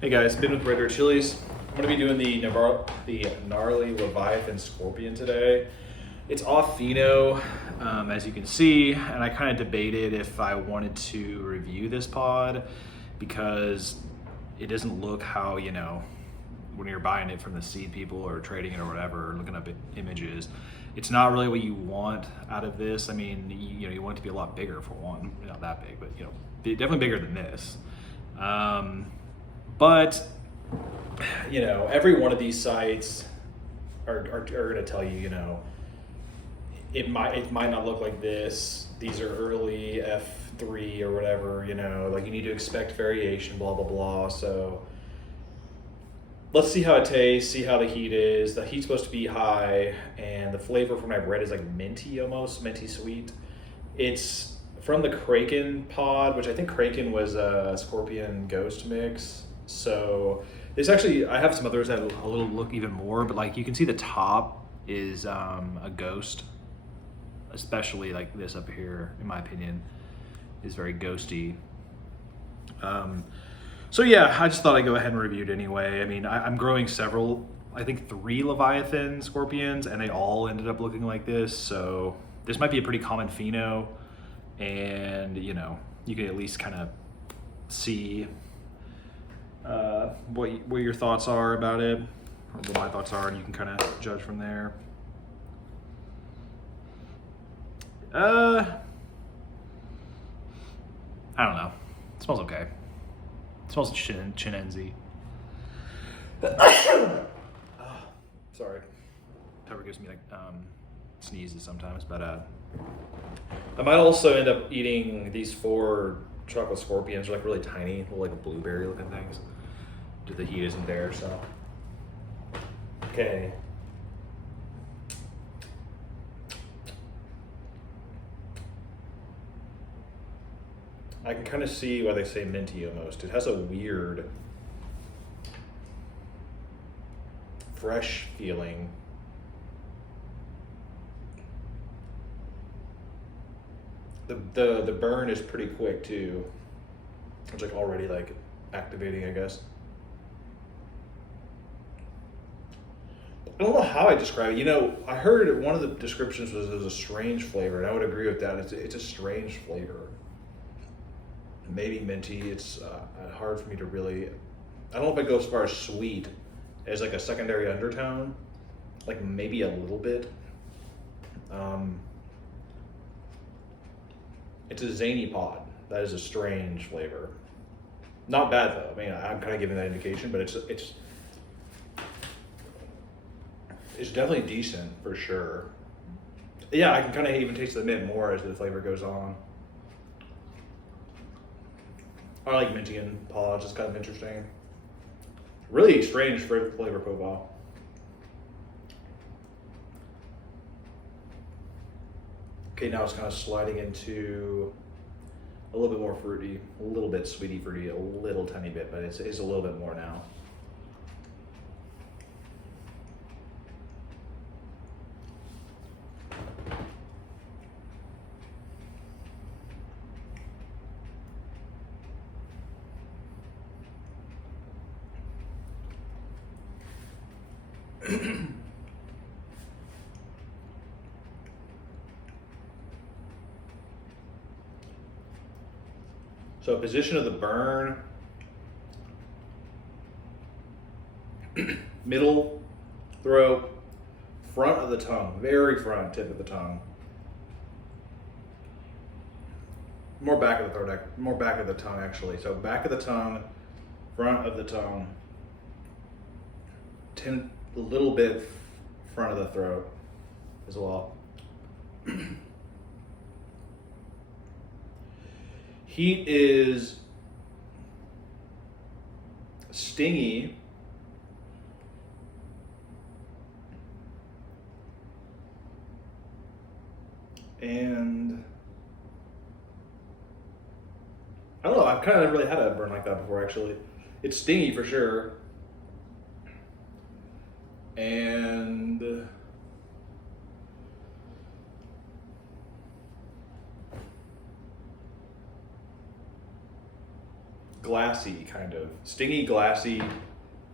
Hey guys, Ben with Red Dirt Chilies. I'm going to be doing the Gnarly Leviathan Scorpion today. It's off pheno, as you can see, and I kind of debated if I wanted to review this pod because it doesn't look how, when you're buying it from the seed people or trading it or whatever, or looking up images, it's not really what you want out of this. I mean, you want it to be a lot bigger for one, not that big, but definitely bigger than this. But every one of these sites are going to tell you, it might not look like this. These are early F3 or whatever, like you need to expect variation, blah blah blah. So let's see how it tastes, see how the heat is. The heat's supposed to be high, and the flavor from what I've read is like minty, almost minty sweet. It's from the Kraken pod, which I think Kraken was a Scorpion Ghost mix. So this actually, I have some others that a little look even more, but like you can see the top is a Ghost, especially like this up here, in my opinion, is very ghosty. So yeah, I just thought I'd go ahead and review it anyway. I mean, I'm growing several, I think 3 Leviathan Scorpions, and they all ended up looking like this. So this might be a pretty common pheno, and you can at least kind of see what your thoughts are about it, or what my thoughts are, and you can kind of judge from there. I don't know. It smells okay. It smells chinenzy. Sorry. Pepper gives me like sneezes sometimes, but I might also end up eating these 4 chocolate scorpions. They're like really tiny, little like blueberry looking things. The heat isn't there, so. Okay. I can kind of see why they say minty almost. It has a weird, fresh feeling. The burn is pretty quick too. It's like already like activating, I guess. I don't know how I describe it. I heard one of the descriptions was a strange flavor, and I would agree with that. It's a strange flavor. Maybe minty. It's hard for me to really. I don't know if I go as far as sweet as like a secondary undertone, like maybe a little bit. It's a zany pod. That is a strange flavor. Not bad though. I mean, I'm kind of giving that indication, but it's definitely decent for sure. Yeah, I can kind of even taste the mint more as the flavor goes on. I like minty and pods. It's kind of interesting. Really strange flavor profile. Okay, now it's kind of sliding into a little bit more fruity, a little bit sweetie fruity, a little tiny bit, but it's a little bit more now. So position of the burn, middle throat, front of the tongue, very front tip of the tongue. More back of the throat, more back of the tongue actually. So back of the tongue, front of the tongue, a little bit front of the throat as well. Heat is stingy. And I don't know, I've kind of never really had a burn like that before actually. It's stingy for sure. And glassy, kind of. Stingy, glassy,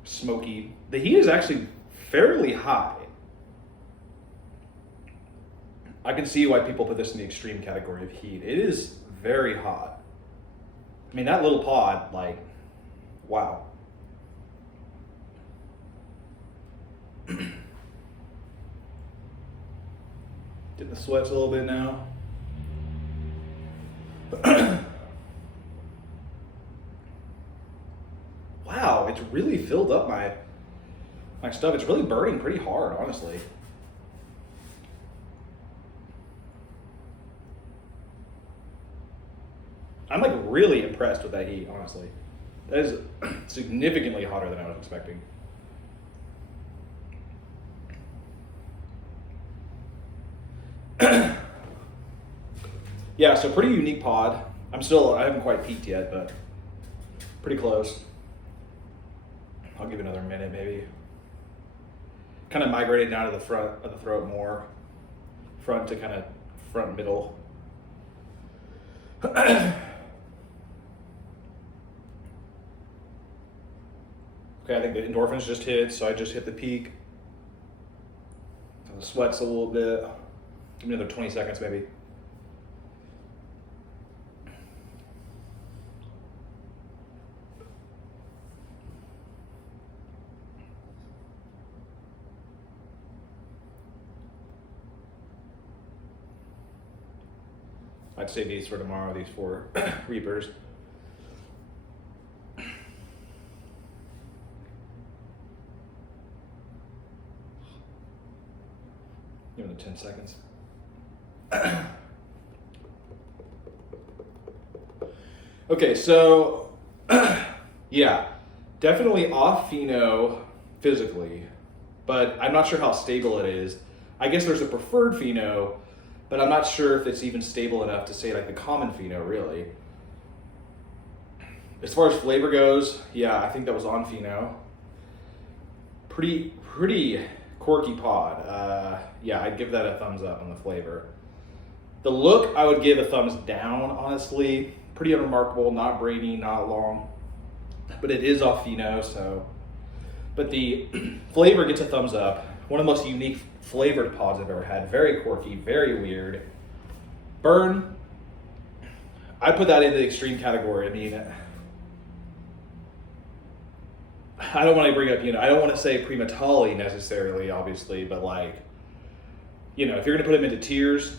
smoky. The heat is actually fairly high. I can see why people put this in the extreme category of heat. It is very hot. I mean, that little pod, like, wow. Getting the sweats a little bit now. Wow, it's really filled up my stuff. It's really burning pretty hard, honestly. I'm like really impressed with that heat, honestly. That is significantly hotter than I was expecting. Yeah, so pretty unique pod. I haven't quite peaked yet, but pretty close. I'll give it another minute maybe. Kind of migrated down to the front of the throat more. Front to kind of front middle. Okay, I think the endorphins just hit, so I just hit the peak. The sweats a little bit. Give me another 20 seconds maybe. I'd save these for tomorrow, these 4 Reapers. Give it 10 seconds. Okay, so yeah, definitely off pheno physically, but I'm not sure how stable it is. I guess there's a preferred pheno, but I'm not sure if it's even stable enough to say like the common pheno really. As far as flavor goes, yeah, I think that was on pheno. Pretty quirky pod. Yeah, I'd give that a thumbs up on the flavor. The look, I would give a thumbs down, honestly. Pretty unremarkable, not brainy, not long, but it is off pheno, so. But the flavor gets a thumbs up. One of the most unique flavored pods I've ever had. Very quirky, very weird. Burn, I put that in the extreme category. I mean, I don't want to bring up, I don't want to say Primatali necessarily, obviously, but like, if you're going to put them into tiers,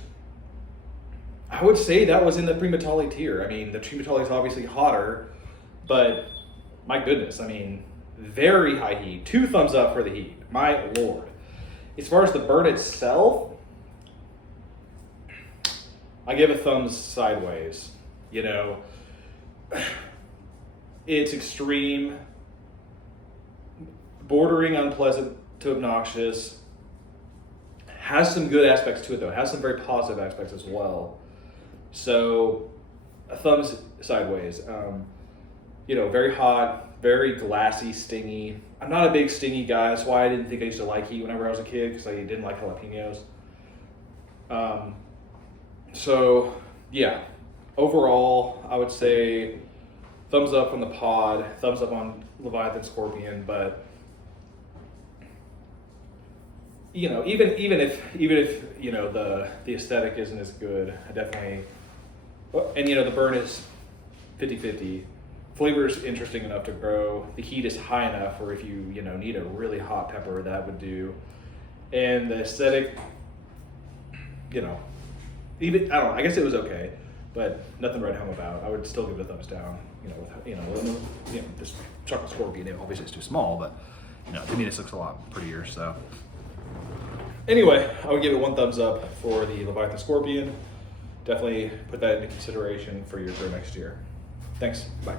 I would say that was in the Primatali tier. I mean, the Primatali is obviously hotter, but my goodness, I mean, very high heat. 2 thumbs up for the heat. My Lord. As far as the burn itself, I give a thumbs sideways. It's extreme, bordering unpleasant to obnoxious. Has some good aspects to it though. Has some very positive aspects as well. So a thumbs sideways. Very hot, very glassy, stingy. I'm not a big stingy guy. That's why I didn't think I used to like heat whenever I was a kid, because I didn't like jalapenos. So yeah, overall, I would say thumbs up on the pod, thumbs up on Leviathan Scorpion, but even if the aesthetic isn't as good, I definitely, and the burn is 50-50. Flavor is interesting enough to grow. The heat is high enough where if you need a really hot pepper, that would do. And the aesthetic, even I don't know. I guess it was okay, but nothing to write home about. I would still give it a thumbs down. This chocolate scorpion, obviously it's too small, but to me this looks a lot prettier. So anyway, I would give it 1 thumbs up for the Leviathan Scorpion. Definitely put that into consideration for your grow next year. Thanks. Bye.